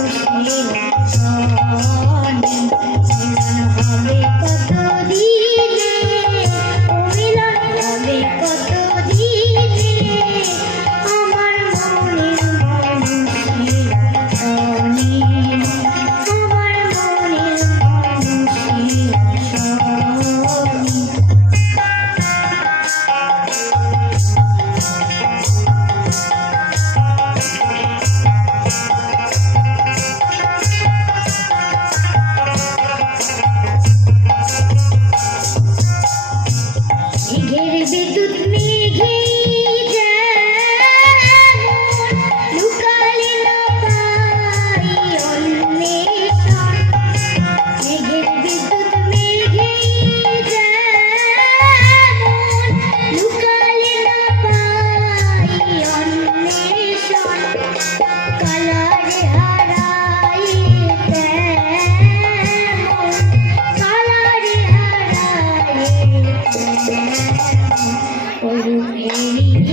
Krishna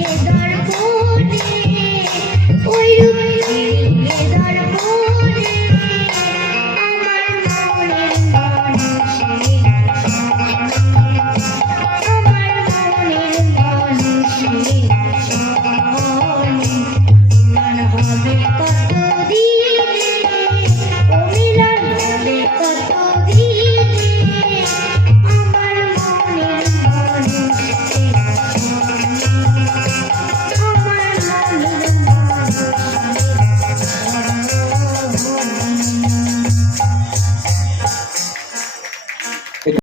Hey,